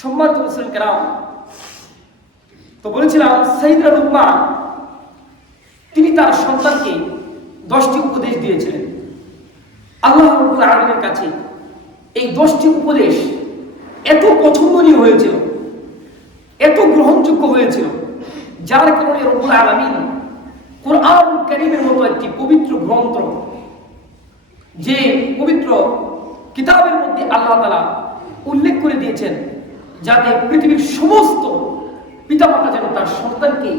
সম্মানিত মুসলিম কেরাম, তো বলেছিলাম সাইয়েদনা লুকমান তিনি তার সন্তানকে 10টি উপদেশ দিয়েছিলেন। আল্লাহ রাব্বুল আলামিনের কাছে এই 10টি উপদেশ এত পছন্দনীয় হয়েছিল, এত গ্রহণযোগ্য হয়েছিল, যার কারণে রব্বুল আলামিন কোরআন কারীমের মতো একটি পবিত্র গ্রন্থ, যে পবিত্র কিতাবের মধ্যে আল্লাহ তাআলা উল্লেখ করে দিয়েছেন যাতে পৃথিবীর সমস্ত পিতামাতা যেন তার সন্তানকে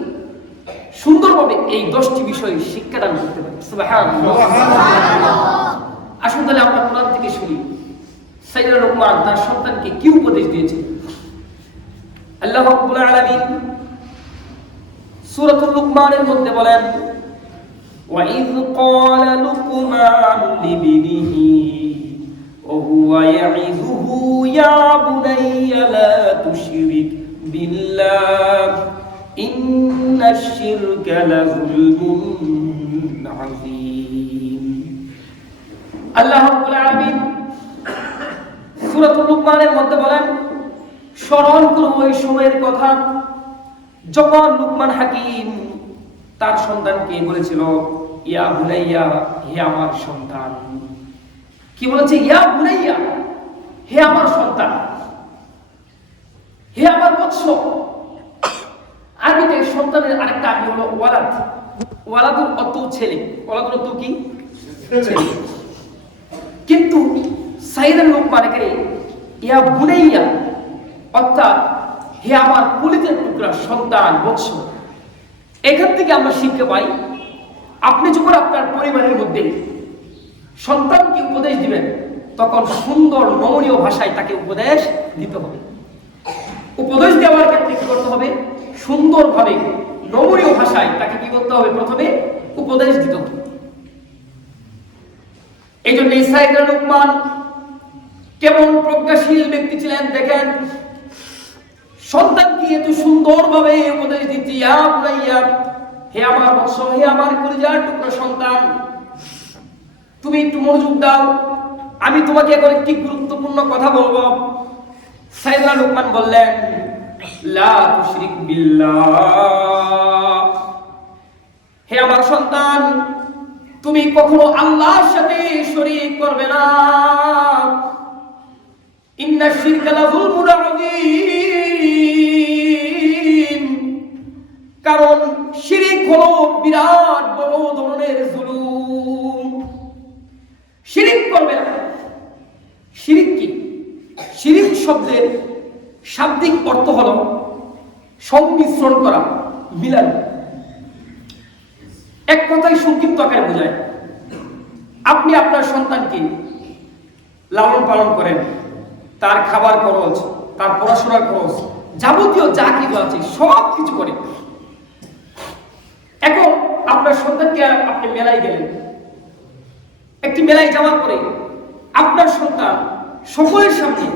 সুন্দরভাবে এই 10টি বিষয়ে শিক্ষাদান করতে পারে। সুবহানাল্লাহ। আসুন তাহলে আমরা কোরআন থেকে শুনি সাইয়েদনা লুকমান তার সন্তানকে কি উপদেশ দিয়েছেন। আল্লাহ রাব্বুল আলামিন সূরাতুল লুকমানের মধ্যে বলেন, وَإِذْ قَالَ لُقْمَانُ لِابْنِهِ وَهُوَ يَعِظُهُ يَا بُنَيَّ لَا تُشْرِكْ بِاللَّهِ إِنَّ الشِّرْكَ لَظُلْمٌ عَظِيمٌ। আল্লাহ রাব্বুল আলামিন সূরাতুল লুকমানের মধ্যে বলেন, স্মরণ করো ওই সময়ের কথা যখন লুকমান হাকিম তার সন্তানকে বলেছিল, ইয়া বুনাইয়া, হে আমার সন্তান। কি বলেছে? ইয়া বুনাইয়া, হে আমার সন্তান, হে আমার বৎস। আরবিতে সন্তানের আরেকটা আরবি হলো ওয়ালাদ। ওয়ালাদুল অর্থ ছেলে, ওয়ালাদুল অর্থ কি? ছেলে। কিন্তু সাইয়েদনা লুকমান এখানে ইয়া বুনাইয়া অর্থাৎ হে আমার কলিজার টুকরা সন্তান, বৎস। এখান থেকে আমরা শিক্ষা পাই, আপনি যখন আপনার পরিবারের মধ্যে সন্তানকে উপদেশ দিবেন তখন সুন্দর নমনীয় ভাষায় তাকে উপদেশ দিতে হবে। উপদেশ দেওয়ার ক্ষেত্রে কি করতে হবে? সুন্দরভাবে নমনীয় ভাষায় তাকে কি করতে হবে? প্রথমে উপদেশ দিতে হবে। এই জন্য সাইয়েদনা লুকমান কেমন প্রজ্ঞাশীল ব্যক্তি ছিলেন দেখেন, সন্তানকে এত সুন্দরভাবে উপদেশ দিচ্ছি, ইয়া বুনাইয়া, হে আমার বৎস, হে আমার কলিজার টুকরা সন্তান, তুমি একটু মনোযোগ দাও, আমি তোমাকে এখন একটি গুরুত্বপূর্ণ কথা বলবো। সাইয়েদনা লুকমান বললেন, লা তুশরিক বিল্লাহ, হে আমার সন্তান, তুমি কখনো আল্লাহর সাথে শরীক করবে না। ইন্না শিরকা লাযুলমুন আযীম, কারণ শিরিক হলো বিরাট বড় ধরনের জুলুম। শিরিক করবে না। শিরিক কি? শিরিক শব্দের শাব্দিক অর্থ হলো সংমিশ্রণ করা, মিলানো। এক কথায় সংক্ষিপ্ত আকারে বোঝায়, আপনি আপনার সন্তানকে লালন পালন করেন, তার খাবার খরচ, তার পড়াশোনার খরচ, যাবতীয় যা কিছু আছে সব কিছু করেন। এখন আপনার সন্তানকে আপনি মেলায় গেলেন, একটি মেলায় যাওয়ার পরে আপনার সন্তান সকলের সামনে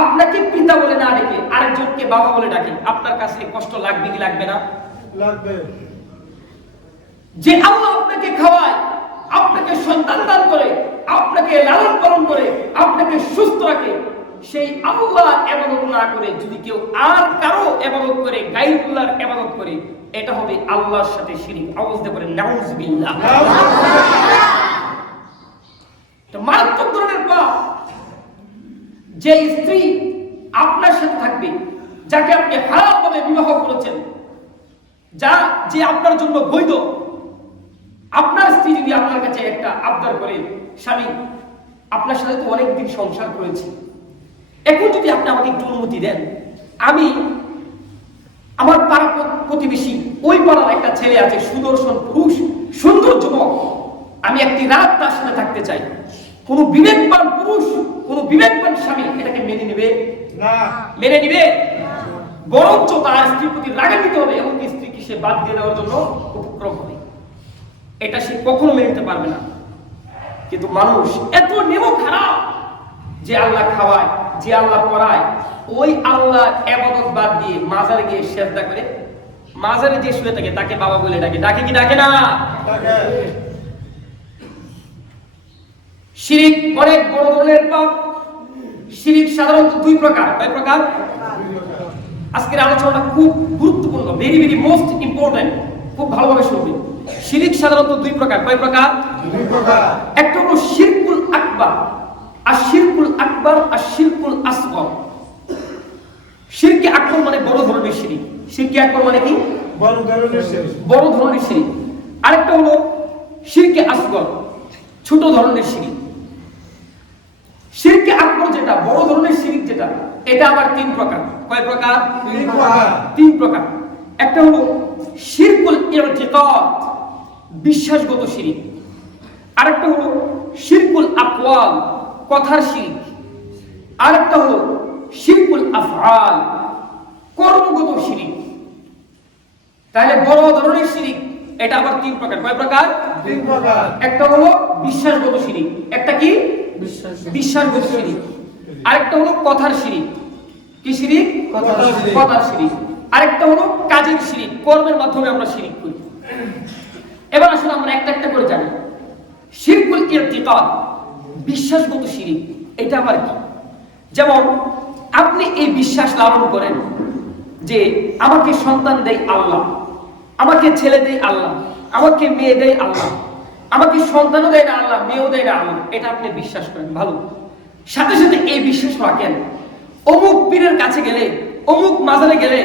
আপনাকে পিতা বলে না ডেকে আরেকজনকে বাবা বলে ডাকে, আপনার কাছে কষ্ট লাগবে কি লাগবে না? লাগবে। যে আল্লাহ আপনাকে খাওয়ায়, আপনাকে সন্তান দান করে, আপনাকে লালন পালন করে, আপনাকে সুস্থ রাখে, সেই আল্লাহ ইবাদত না করে যদি কেউ আর কারো ইবাদত করে, গায়রুল্লাহর ইবাদত করে, এটা হবে আল্লাহর সাথে শিরক। আওয়াজ দিয়ে বলেন নাউযুবিল্লাহ। এটা মারাত্মক ধরনের পাপ। যে স্ত্রী আপনার সাথে থাকবে, যাকে আপনি হারামভাবে বিবাহ করেছেন, যে আপনার জন্য বৈধ, আপনার স্ত্রী যদি আপনার কাছে একটা আবদার করে, স্বামী আপনার সাথে তো অনেকদিন সংসার করেছি, এখন যদি আপনি আমাকে একটু অনুমতি দেন, আমি আমার পাড়া প্রতিবেশী ওই পাড়ার একটা ছেলে আছে, সুদর্শন পুরুষ, সুন্দর যুবক, আমি একটি রাত তার সাথে থাকতে চাই। কোন বিবেকবান পুরুষ, কোন বিবেকবান স্বামী এটাকে মেনে নেবে না? মেনে নিবে? বরঞ্চ তার স্ত্রীর প্রতি রাগান্বিত হবে এবং স্ত্রীকে সে বাদ দিয়ে দেওয়ার জন্য উপক্রম হবে। এটা সে কখনো মেনে নিতে পারবে না। কিন্তু মানুষ এত নেমো খারাপ, যে আল্লাহ খাওয়ায়, যে আল্লাহ পড়ায়, ওই আল্লাহর ইবাদত বাদ দিয়ে মাজারে গিয়ে সিজদা করে, মাজারে যে শুয়ে থাকে তাকে বাবা বলে ডাকে। ডাকে কি ডাকে না? শিরিক অনেক বড় ধরনের পাপ। শিরিক সাধারণত দুই প্রকার। কয় প্রকার? আজকের আলোচনাটা খুব গুরুত্বপূর্ণ, ভেরি ভেরি মোস্ট ইম্পর্টেন্ট, খুব ভালোভাবে শুনবেন। শিরিক সাধারণত দুই প্রকার। কয় প্রকার? দুই প্রকার। একটা হলো শিরকুল আকবার আর শিরকুল আকবার আর শিরকুল আসগর। শিরকে আকবার মানে বড় ধরনের শিরিক। শিরকে আকবার মানে কি? বড় ধরনের শিরক। বড় ধরনের শিরিক। আরেকটা হলো শিরকে আসগর, ছোট ধরনের শিরিক। শিরকে আকবার যেটা বড় ধরনের শিরিক যেটা, এটা আবার তিন প্রকার। কয় প্রকার? তিন প্রকার। একটা হলো শিরকুল ইতিকাদ, বিশ্বাসগত শিরিক। আরেকটা হলো শিরকুল আকওয়াল, কথার শিরিক। আরেকটা হলো শিরকুল আফআল, কর্মগত শিরিক। তাহলে বড় ধরনের শিরিক এটা আবার তিন প্রকার। কয় প্রকার? তিন প্রকার। একটা হলো বিশ্বাসগত শিরিক, একটা কি? বিশ্বাসগত শিরিক। আরেকটা হলো কথার শিরিক। কি শিরিক? কথার শিরিক। আরেকটা হলো কাজের শিরিক, কর্মের মাধ্যমে আমরা শিরিক করি। এবার আসলে আমরা একটা একটা করে জানি। শিরকুল ইতিকাদ, বিশ্বাসগত শিরিক, এটা আবার কি? যেমন আপনি এই বিশ্বাস লালন করেন যে আমাকে সন্তান দেয় আল্লাহ, আমাকে ছেলে দেয় আল্লাহ, আমাকে মেয়ে দেয় আল্লাহ, আমাকে সন্তানও দেয় না আল্লাহ, মেয়েও দেয় না আল্লাহ, এটা আপনি বিশ্বাস করেন। ভালো। সাথে সাথে এই বিশ্বাস রাখেন অমুক পীরের কাছে গেলে, অমুক মাজারে গেলে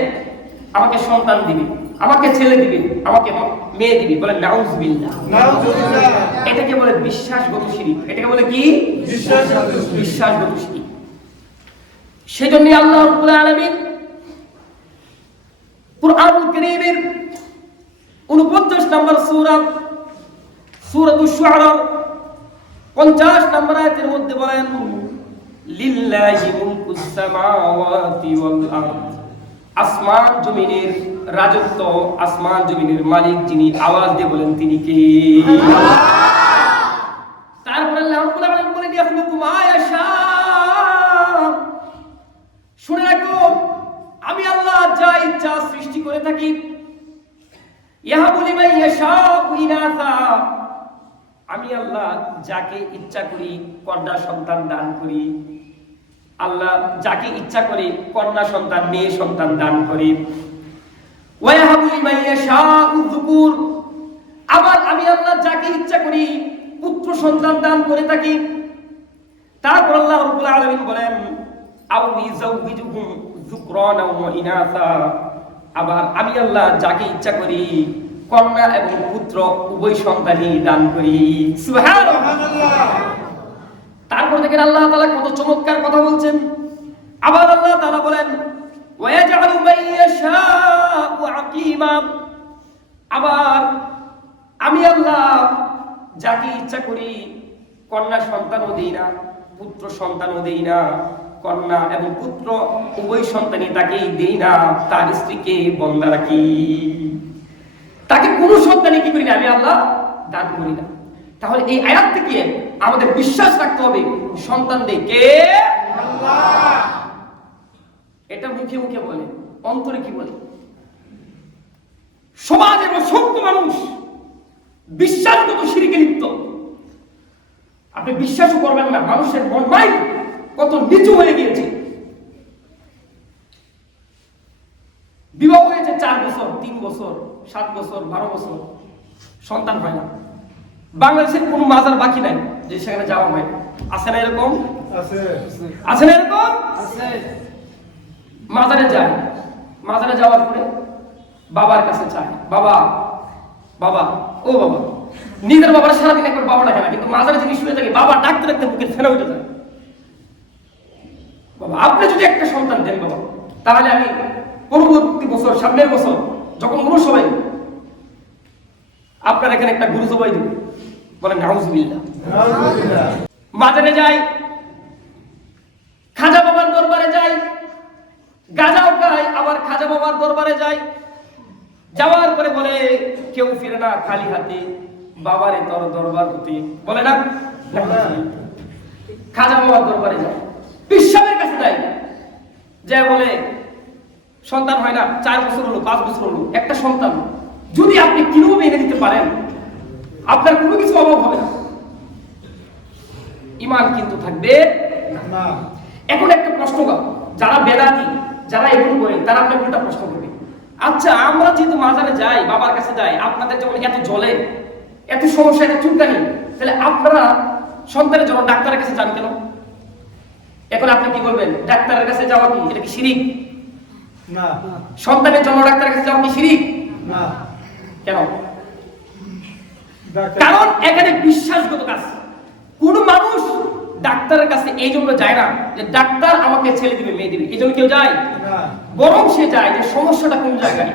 আমাকে সন্তান দিবে, আমাকে ছেলে দিবে, আমাকে মেয়ে দিবে। বলে নাউজুবিল্লাহ। এটাকে বলে বিশ্বাসগত শিরিক। এটাকে বলে কি? বিশ্বাসগত শিরিক। সেজন্য আল্লাহ রাব্বুল আলামিন কুরআনুল কারীমের 49 নম্বর সূরা, সূরাতুশ শুআরা 50 নম্বর আয়াতের মধ্যে বলেন লিল্লাহি মুলকুস সামাওয়াতি ওয়াল আরদ। আসমান জমিনের রাজত্ব, আসমান জমিনের মালিক যিনি, আওয়াজ দিয়ে বলেন তিনি কে? তারপরে আল্লাহ রাব্বুল আলামিন বলেন ইয়াখলুকু মা ইয়াশা। শুনে রাখো, আমি আল্লাহ যা ইচ্ছা সৃষ্টি করে থাকি। ইয়াহাবু লিমান ইয়াশাউ ইনাসা, আমি আল্লাহ যাকে ইচ্ছা করি কন্যা সন্তান দান করি। আল্লাহ যাকে ইচ্ছা করে কন্যা সন্তান, মেয়ে সন্তান দান করে। ওয়ায়াহাবু লিমান ইয়াশাউ যুকুর, আবার আমি আল্লাহ যাকে ইচ্ছা করি পুত্র সন্তান দান করে থাকি। তারপর আল্লাহ রাব্বুল আলামিন বলেন আও ইযাউযুহুম যুকরানা ওয়া ইনাসা, আবার আমি আল্লাহ যাকে ইচ্ছা করি কন্যা এবং পুত্র উভয় সন্তানই দান করি। সুবহানাল্লাহ। তারপর দেখেন আল্লাহ তাআলা কত চমৎকার কথা বলছেন। আবার আল্লাহ তাআলা বলেন ওয়ায়াজআলু মান ইয়াশাউ আকীমা, আবার আমি আল্লাহ যাকে ইচ্ছা করি কন্যা সন্তানও দেই না, পুত্র সন্তানও দেই না, কন্যা এবং পুত্র উভয় সন্তানই তাকেই দেই না, তার স্ত্রীকে বন্দা রাখি, তাকে কোনো সন্তানই কি করি না, আমি আল্লাহ দান করি না। তাহলে এই আয়াত থেকে আমাদের বিশ্বাস রাখতে হবে সন্তান দেয় কে? আল্লাহ। এটা মুখে মুখে বলে, অন্তরে কি বলে? সমাজের অসংখ্য মানুষ বিশ্বাসগত শিরকে লিপ্ত। আপনি বিশ্বাসও করবেন না, মানুষের মন মাইন্ড কত নিচু হয়ে গিয়েছে। বিবাহ হয়েছে 4 বছর, 3 বছর, 7 বছর, 12 বছর, সন্তান হয় না। বাংলাদেশের কোনো মাজার বাকি নাই যে সেখানে যাওয়া হয়। আছে না এরকম? আছে না এরকম? মাজারে যায়, মাজারে যাওয়ার পরে বাবার কাছে চায়, বাবা বাবা ও বাবা। নিজের বাবার সারাদিন একবার বাবা ডাকে না, কিন্তু মাজারে যিনি শুয়ে থাকে বাবা ডাকতে ডাকতে বুকের ফেনা উঠে যায়। বাবা আপনি যদি একটা সন্তান দেন বাবা, তাহলে আমি পরবর্তী বছর, সামনের বছর যখন কোনো সবাই আপনার এখানে একটা গুরু জবাই দেব। বলেন নাউজুবিল্লাহ। মাজারে যাই, খাজা বাবার দরবারে যাই, গাজাও খাই, আবার খাজা বাবার দরবারে যাই। যাওয়ার পরে বলে কেউ ফিরে না খালি হাতে, বাবারে তোর দরবার হতে, বলে না? খাজা বাবার দরবারে যায়, পিসাবের কাছে যাই, যে বলে সন্তান হয় না, 4 বছর হলো, 5 বছর হলো, একটা সন্তান যদি আপনি কিভাবে এনে দিতে পারেন আপনার কোনো কিছু অভাব হবে না, ঈমান কিন্তু থাকবে না। এখন একটা প্রশ্ন যারা বেদাতি, যারা এগুলো করে, তারা আপনি উল্টা প্রশ্ন করবে, আচ্ছা আমরা যেহেতু মাজারে যাই, বাবার কাছে যাই, আপনাদের যখন এত জ্বলে, এত সমস্যা, এত চুলকানি, তাহলে আপনারা সন্তানের জন্য ডাক্তারের কাছে যান কেন? এখন আপনি কি বলবেন? ডাক্তারের কাছে যাওয়া কি এটা কি শিরিক? না। সন্তানের জন্য ডাক্তারের কাছে যাওয়া কি শিরিক? না। কেন? ডাক্তার কারণ এখানে বিশ্বাসগত কাজ। কোন মানুষ ডাক্তারের কাছে এই জন্য যায় না যে ডাক্তার আমাকে ছেলে দিবে, মেয়ে দিবে, এই জন্য কেউ যায় না। বরং সে যায় যে সমস্যাটা কোন জায়গায়,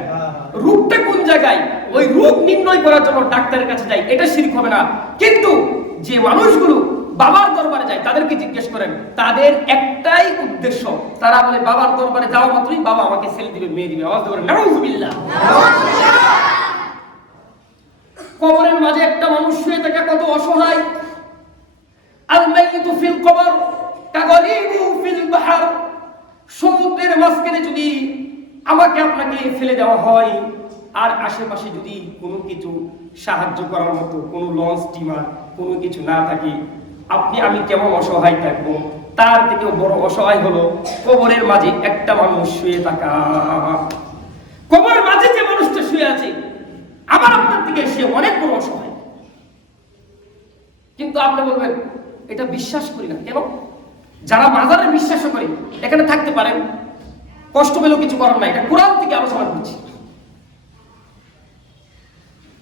রোগটা কোন জায়গায়, ওই রোগ নির্ণয় করার জন্য ডাক্তারের কাছে যায়। এটা শিরক হবে না। কিন্তু যে মানুষগুলো বাবার দরবারে যায়, তাদেরকে জিজ্ঞেস করেন, তাদের একটাই উদ্দেশ্য, তারা বলে বাবার দরবারে যাওয়া মাত্রই বাবা আমাকে ছেলে দিবে, মেয়ে দিবে। আওয়াজ দিবেন নাউযুবিল্লাহ। কবরের মাঝে একটা মানুষ শুয়ে থাকে, কত অসহায়। আল মাইয়িতু ফিল কবর কাগরিবু ফিল বাহর। সমুদ্রের মাঝখানে যদি আমাকে আপনাকে ফেলে দেওয়া হয়, আর আশেপাশে যদি কোনো কিছু সাহায্য করার মতো কোনো লঞ্চ, স্টিমার, কোনো কিছু না থাকে, আপনি আমি কেমন অসহায় থাকবো? তার থেকেও বড় অসহায় হলো কবরের মাঝে একটা মানুষ শুয়ে থাকা। কবরের মাঝে যে মানুষটা শুয়ে আছে, আমার আপনার থেকে সে অনেক বড় অসহায়। কিন্তু আপনি বলবেন এটা বিশ্বাস করি না। কেন? যারা মাজারে বিশ্বাস করে এখানে থাকতে পারেন, কষ্ট পেলেও কিছু করার নাই। এটা কোরআন থেকে আলোচনা করছি।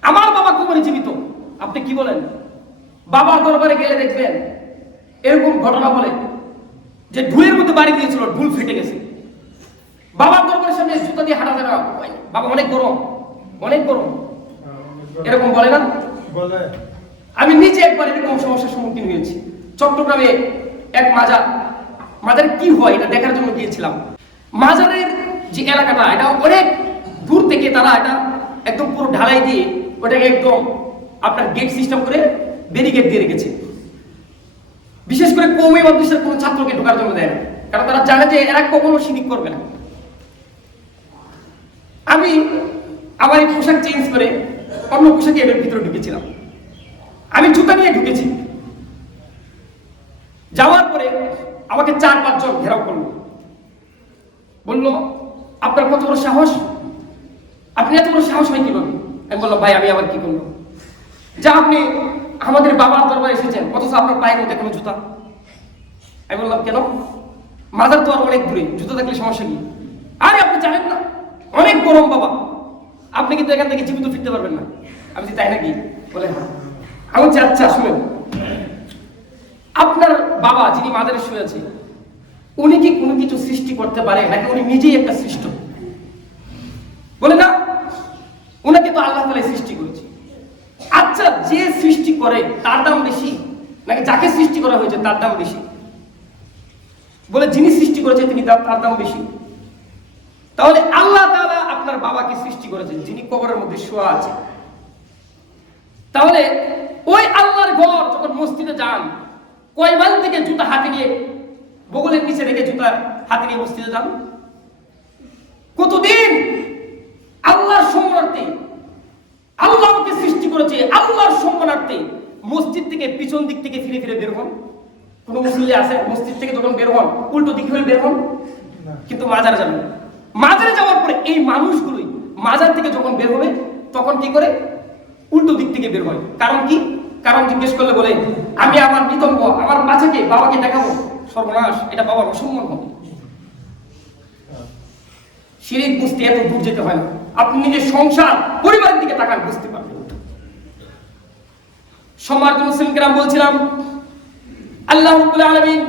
আমার বাবা কবরে জীবিত, আপনি কি বলেন? বাবার দরবারে গেলে দেখবেন এরকম ঘটনা বলে যে ঢুলের মধ্যে বাড়ি দিয়েছিল, ঢুল ফেটে গেছে। বাবার দরবারের সামনে জুতা দিয়ে হাঁটা যায় না, বাবা অনেক গরম, অনেক গরম, এরকম বলে না? বলে। আমি নিজে একবার এরকম সমস্যার সম্মুখীন হয়েছি। চট্টগ্রামে এক মাজার কি হয় এটা দেখার জন্য গিয়েছিলাম। মাজারের যে এলাকাটা, এটা অনেক দূর থেকে তারা এটা একদম পুরো ঢালাই দিয়ে ওটাকে একদম আপনার গেট সিস্টেম করে ব্যারিকেড দিয়ে রেখেছে। বিশেষ করে কওমি মাদ্রাসার কোনো ছাত্রকে ঢোকার জন্য দেয় না, কারণ তারা জানে যে এরা কখনো শিরিক করবে না। আমি আমার এই পোশাক চেঞ্জ করে অন্য পোশাকে এর ভিতরে ঢুকেছিলাম। আমি জুতা নিয়ে ঢুকেছি। যাওয়ার পরে আমাকে 4-5 জন ঘেরাও করলো, বললো আপনার কত বড় সাহস, আপনি এত বড় সাহস হয় কিভাবে? আমি বললাম ভাই আমি আবার কি করবো? যা আপনি আমাদের বাবার দরবারে এসেছেন, অথচ আপনার পায়ের মধ্যে কোনো জুতা। আমি বললাম কেন? মাজার তো আর অনেক দূরে, জুতা থাকলে সমস্যা কি? আরে আপনি জানেন না অনেক গরম বাবা, আপনি কিন্তু এখান থেকে জীবিত ফিরতে পারবেন না। আমি তাই নাকি? বলে হ্যাঁ। আমি বলছি আচ্ছা শুনেন, আপনার বাবা যিনি মাজারে শুয়ে আছে, উনি কি কোনো কিছু সৃষ্টি করতে পারে নাকি উনি নিজেই একটা সৃষ্ট? বলে না, উনাকে তো আল্লাহ তাআলা সৃষ্টি করেছে। আচ্ছা যে সৃষ্টি করে তার দাম বেশি নাকি যাকে সৃষ্টি করা হয়েছে তার দাম বেশি? বলে যিনি সৃষ্টি করেছে তিনি তার দাম বেশি। তাহলে আল্লাহ তাআলা আপনার বাবাকে সৃষ্টি করেছেন, যিনি কবরের মধ্যে শোয়া আছে। তাহলে ওই আল্লাহর ঘর যখন মসজিদে যান, কয় মাইল থেকে জুতা হাতে নিয়ে বগলের নিচে রেখে জুতা হাতে নিয়ে মসজিদে যান? কতদিন আল্লাহর সম্মানার্থে, আল্লাহকে সৃষ্টি করেছে আল্লাহর সম্মানার্থে মসজিদ থেকে পিছন দিক থেকে ফিরে ফিরে বের হন? কোন মুসল্লি আছে মসজিদ থেকে যখন বের হন উল্টো দিক হয়ে বের হন? কিন্তু মাজারে যাবেন, মাজারে যাওয়ার পরে এই মানুষগুলোই মাজার থেকে যখন বের হবে তখন কি করে? উল্টো দিক থেকে বের হয়। কারণ কি? কারণ জিজ্ঞেস করলে বলে আমি আমার নিতম্ব, আমার বাচ্চাকে বাবাকে দেখাবো, সর্বনাশ, এটা বাবার অসম্মান হবে। শিরিক বুঝতে এত দূর যেতে হয় না, আপনি নিজের সংসার পরিবারের দিকে তাকান, বুঝতে পারবেন। সম্মানিত মুসলিম কিরাম, বলছিলাম আল্লাহ রাব্বুল আলামিন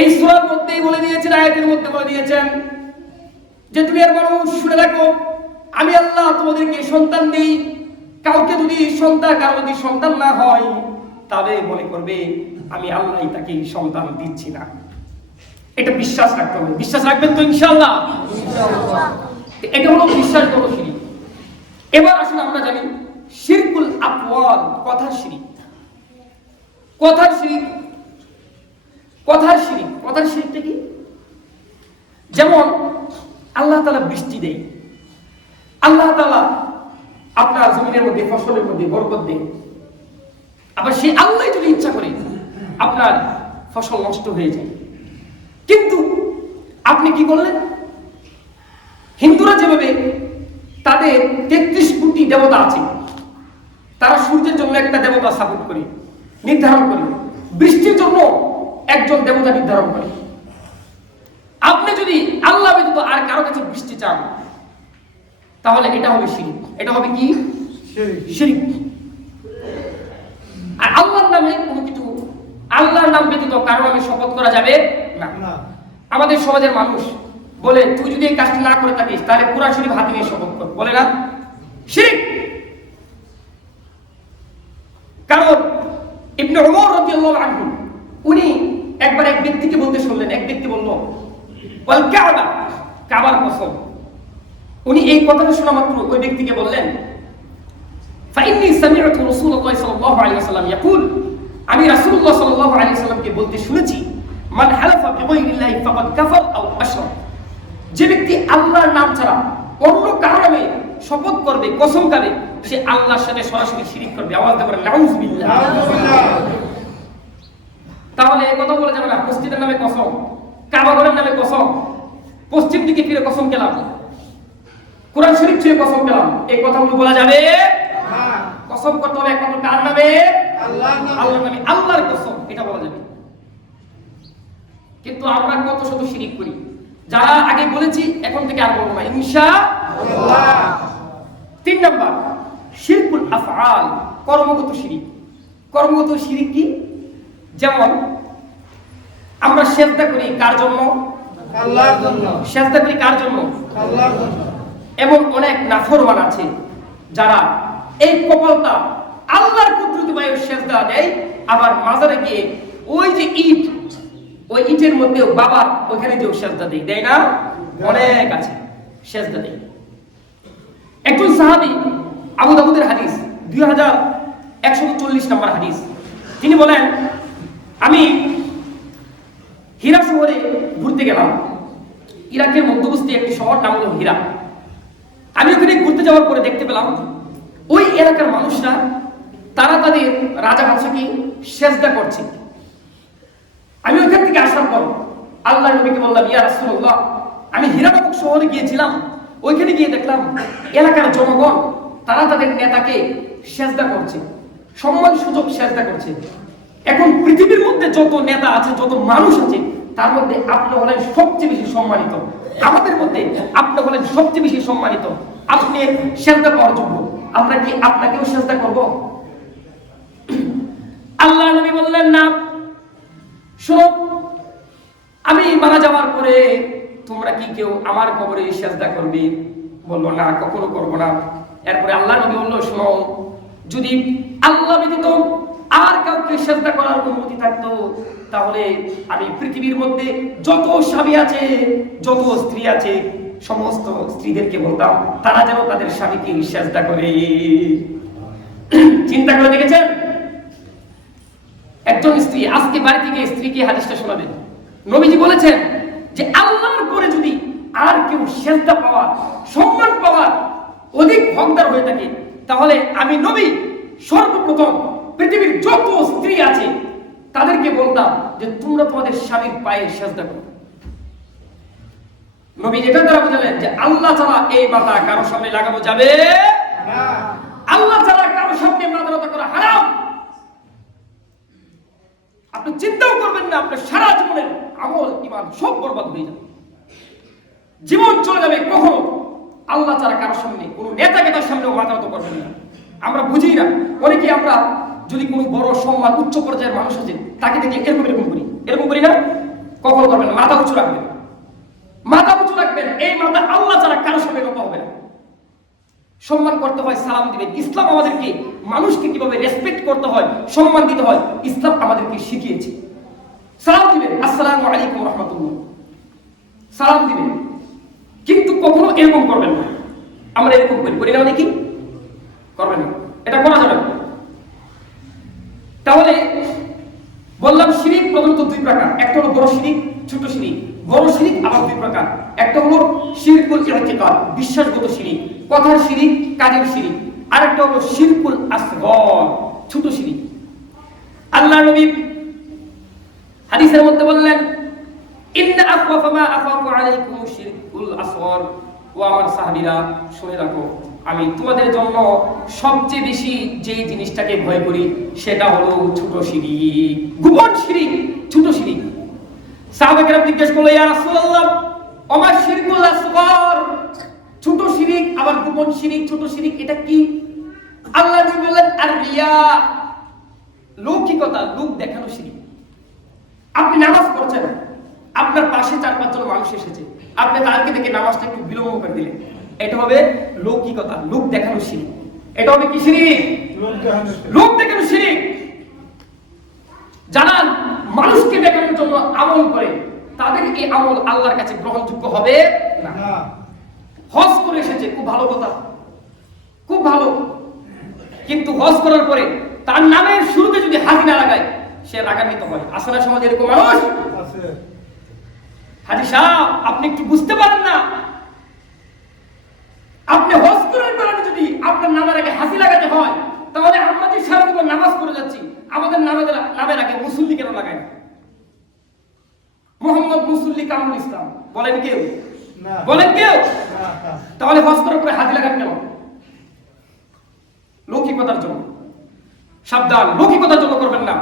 এই সূরার মধ্যেই বলে দিয়েছেন, আয়াতের মধ্যে বলে দিয়েছেন যে দুনিয়ার মানুষ শুনে রাখো, আমি আল্লাহ তোমাদেরকে সন্তান দেই। কাউকে যদি কারো যদি সন্তান না হয় তবে মনে করবে আমি আল্লাহই তাকে সন্তান দিচ্ছি না। এটা বিশ্বাস রাখতে হবে। বিশ্বাস রাখবেন তো ইনশাআল্লাহ? এটা হলো বিশ্বাসগত শিরিক। এবার আসলে আমরা জানি শিরকুল আকওয়াল, কথার শিরিক। কথার শিরিক, কথার শিরিক, কথার শিরিকটা কি? যেমন আল্লাহ তাআলা বৃষ্টি দেয়, আল্লাহ তাআলা আপনার জমিনের মধ্যে ফসলের মধ্যে বরকত দেয়, আবার সেই আল্লাহ যদি ইচ্ছা করে আপনার ফসল নষ্ট হয়ে যায়। কিন্তু আপনি কি করলেন? হিন্দুরা যেভাবে তাদের 33 কোটি দেবতা আছে, তারা সূর্যের জন্য একটা দেবতা সাপোর্ট করে নির্ধারণ করে, বৃষ্টির জন্য একজন দেবতা নির্ধারণ করে। আপনি যদি আল্লাহ ব্যতীত আর কারো কাছে বৃষ্টি চান, তাহলে এটা হবে শিরক। এটা হবে কি? শিরক। আর আল্লাহর নামে কোনো কিছু, আল্লাহর নাম ব্যতীত কারো নামে শপথ করা যাবে না। আমাদের সমাজের মানুষ বলে, তুই যদি এই কাজটা না করে থাকিস তাহলে কুরআন শরীফ হাতে নিয়ে শপথ কর, বলে না? শিরক। কারণ ইবনে উমর রাদিয়াল্লাহু আনহু উনি একবার এক ব্যক্তিকে বলতে শুনলেন, এক ব্যক্তি বলল, ওয়াল কাবা, কাবার কসম। উনি এই কথাটা শোনা মাত্র ওই ব্যক্তিকে বললেন, ফাইন্নী সামি'তু রাসূলুল্লাহ সাল্লাল্লাহু আলাইহি ওয়াসাল্লাম ইয়াকুল, আমি রাসূলুল্লাহ সাল্লাল্লাহু আলাইহি ওয়াসাল্লামকে বলতে শুনেছি, মান হালাফা বিগাইরিল্লাহি ফাকাদ কাফার আও আশরাক, যে ব্যক্তি আল্লাহর নাম ছাড়া অন্য কারো নামে শপথ করবে, কসম খাবে, সে আল্লাহর সাথে সরাসরি শিরক করবে। আওয়াজ দিয়ে বলেন নাউযুবিল্লাহ। তাহলে এই কথা বলা যাবে না, মসজিদের নামে কসম, কাবা ঘরের নামে কসম, পশ্চিম দিকে ফিরে কসম খেলাম, কুরআন শরীফ ছুঁয়ে কসম খেলাম, এই কথাগুলো বলা যাবে না। কসম করতে হবে একমাত্র কার নামে? আল্লাহর নামে। আল্লাহর কসম, এটা বলা যাবে। কিন্তু আমরা কত শত শিরক করি, যারা আগে বলেছি এখন থেকে আর বলবো না ইনশাআল্লাহ। 3 নাম্বার শিরকুল আফআল, কর্মগত শিরক। কর্মগত শিরক কি? যেমন আমরা সিজদা করি কার জন্য? আল্লাহর জন্য। সিজদা করি কার জন্য? আল্লাহর জন্য। এমন অনেক নাফরমান আছে যারা এই কপালটা আল্লাহর কুদরতি বায়ু সিজদা দেয়, আবার মাজারে গিয়ে ওই যে ইট, ওই ইটের মধ্যে বাবার ওখানে যে সিজদা দেয় না? অনেক আছে সিজদা দেয়। একজন সাহাবী, আবু দাউদের হাদিস 2140 নম্বর হাদিস, তিনি বলেন, আমি হীরা শহরে ঘুরতে গেলাম। ইরাকের মধ্যবর্তী একটি শহর, নাম হলো হীরা। আমি ওখানে ঘুরতে যাওয়ার পরে দেখতে পেলাম ওই এলাকার মানুষরা তারা তাদের রাজা বাদশাকে সিজদা করছে। আমি ওইখান থেকে আসার পর আল্লাহর নবীকে বললাম, ইয়া রাসূলুল্লাহ, আমি হীরা নামক শহরে গিয়েছিলাম, ওইখানে গিয়ে দেখলাম এলাকার জনগণ তারা তাদের নেতাকে সিজদা করছে, সম্মান সুযোগ সিজদা করছে। এখন পৃথিবীর মধ্যে যত নেতা আছে, যত মানুষ আছে, তার মধ্যে আপনি হলেন সবচেয়ে বেশি সম্মানিত। আমাদের মধ্যে আপনি হলেন সবচেয়ে বেশি সম্মানিত, আপনি সিজদা করার যোগ্য। আমরা কি আপনাকেও সিজদা করব? আল্লাহর নবী বললেন, না, শোনো, আমি মারা যাওয়ার পরে তোমরা কি কেউ আমার কবরে সিজদা করবে? বলল, না, কখনো করব না। এরপরে আল্লাহর নবী বলল, শোনো, যদি আল্লাহ ব্যতীত আর কাউকে সিজদা করার অনুমতি থাকতো, তাহলে আমি পৃথিবীর মধ্যে যত স্বামী আছে, যত স্ত্রী আছে, সমস্ত স্ত্রীদেরকে বলতাম তারা যেন তাদের স্বামীকে সিজদা করে। চিন্তা করে দেখেছেন? একজন স্ত্রী আজকে বাড়ি থেকে স্ত্রীকে হাদিসটা শোনাবেন। নবীজি বলেছেন যে আল্লাহর পরে যদি আর কেউ সিজদা পাওয়া, সম্মান পাওয়া অধিক হকদার হয়ে থাকে, তাহলে আমি নবী সর্বপ্রথম পৃথিবীর যত স্ত্রী আছে তাদেরকে বলতাম যে তোমরা তোমাদের স্বামীর পায়ে সিজদা করো। নবী এটা দ্বারা বোঝালেন যে আল্লাহ ছাড়া এই মাথা কারো সামনে লাগানো যাবে না, আল্লাহ ছাড়া কারো সামনে মাথা নত করা হারাম। আপনি চিন্তাও করবেন না, আপনার সারা জীবনের আমল ঈমান সব বরবাদ হয়ে যাবে, জীবন চলে যাবে। কখনো আল্লাহ ছাড়া কারো সামনে, কোনো নেতাকে তার সামনেও মাথা নত করবেন না। আমরা বুঝি না, অনেকে আমরা যদি কোনো বড় সম্মান উচ্চ পর্যায়ের মানুষ আছে তাকে দেখলে এরকম করি, এরকম করি না? কখনো করবেন না, মাথা উঁচু রাখবেন, মাথা উঁচু রাখবেন। এই মাথা আল্লাহ ছাড়া কারো সামনে নত হবে না। সম্মান করতে হয়, সালাম দিবেন। ইসলাম আমাদেরকে মানুষকে কিভাবে রেসপেক্ট করতে হয়, সম্মান দিতে হয়, ইসলাম আমাদেরকে শিখিয়েছে। সালাম দিবেন, আসসালামু আলাইকুম ওয়া রাহমাতুল্লাহ, সালাম দিবেন, কিন্তু কখনো এরকম করবেন না। আমরা এরকম করি না? অনেকেই করবেন না, এটা করা যাবে না। তাহলে বললাম শিরক প্রধানত 2 প্রকার, একটা হলো বড় শিরক, ছোট শিরক। বড় শিরক আবার 2 প্রকার, একটা হলো শিরকুল ইতিকাদ, বিশ্বাসগত শিরক, কথার শিরক, কাজের শিরক, আর একটা হলো শিরকুল আসগর, ছোট শিরক। আল্লাহর নবী হাদিসের মধ্যে বললেন, ইন্না আখওয়াফা মা আখাফু আলাইকুম শিরকুল আসগর। ও আমার সাহাবীরা শুনে রাখো, আমি তোমাদের জন্য সবচেয়ে বেশি যে জিনিসটাকে ভয় করি সেটা হলো ছোট শিরিক, গোপন শিরিক, ছোট শিরিক। সাহাবায়ে কেরাম জিজ্ঞেস করলো, ইয়া রাসূলুল্লাহ ওমা শিরকুল আসগর, ছোট শিরিক আবার গোপন শিরিক, ছোট শিরিক এটা কি? আল্লাহ নবী বললেন আর রিয়া, লৌকিকতা, লোক দেখানো শিরিক। আপনি নামাজ পড়ছেন, আপনার পাশে 4-5 জন মানুষ এসেছে, আপনি তাদেরকে দেখে নামাজটা একটু বিলম্ব করে দিলেন, এটা হবে লৌকিকতা, লোক দেখানো শিরিক। এটা হবে কি শিরিক? লোক দেখানো শিরিক। যারা মানুষকে দেখানোর জন্য আমল করে তাদের এই আমল আল্লাহর কাছে গ্রহণযোগ্য হবে না। হজ করে এসেছে, খুব ভালো কথা, খুব ভালো, কিন্তু হজ করার পরে তার নামের শুরুতে যদি হাজি না লাগায় সে রাগান্বিত হয়। আসলে সমাজে এরকম মানুষ আছে। হাজি সাহেব আপনি একটু বুঝতে পারেন না, আপনি হজ করার কারণে যদি আপনার নামের আগে হাজি লাগাতে হয়, তাহলে আমরা যে সারা জীবন নামাজ পড়ে যাচ্ছি আমাদের নামের আগে মুসল্লি কেন লাগায় না? মোহাম্মদ মুসল্লি কামরুল ইসলাম বলেন কেউ? না। বলেন কেউ? না, না। তাহলে হজ করার পরে হাজি লাগান কেন? লৌকিকতার জন্য। সাবধান, লৌকিকতার জন্য করবেন না।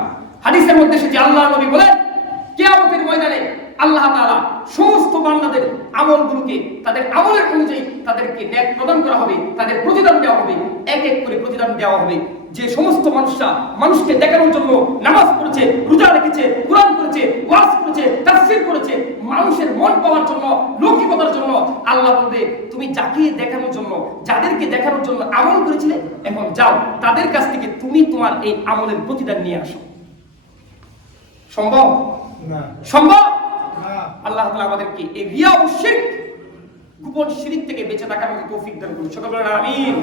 হাদিসের মধ্যে এসেছে আল্লাহর নবী বলেন, কিয়ামতের ময়দানে আল্লাহ তাআলা সমস্ত বান্দাদের আমলগুলোকে তাদের আমলের অনুযায়ী তাদেরকে ন্যায় প্রদান করা হবে, তাদের প্রতিদান দেওয়া হবে, এক এক করে প্রতিদান দেওয়া হবে। যে সমস্ত মানুষরা মানুষকে দেখানোর জন্য নামাজ পড়েছে, রোজা রেখেছে, কোরআন করেছে, ওয়াজ করেছে, তাফসীর করেছে, মানুষের মন পাওয়ার জন্য, লৌকিকতার জন্য, আল্লাহ বলবে তুমি যাকে দেখানোর জন্য, যাদেরকে দেখানোর জন্য আমল করেছিলে, এখন যাও তাদের কাছ থেকে তুমি তোমার এই আমলের প্রতিদান নিয়ে আসো। সম্ভব? না। সম্ভব? না। আল্লাহ তাআলা আমাদেরকে এই রিয়া ও শিরক, গোপন শিরক থেকে বেঁচে থাকার তৌফিক দান করুন। সকলে বলেন আমিন।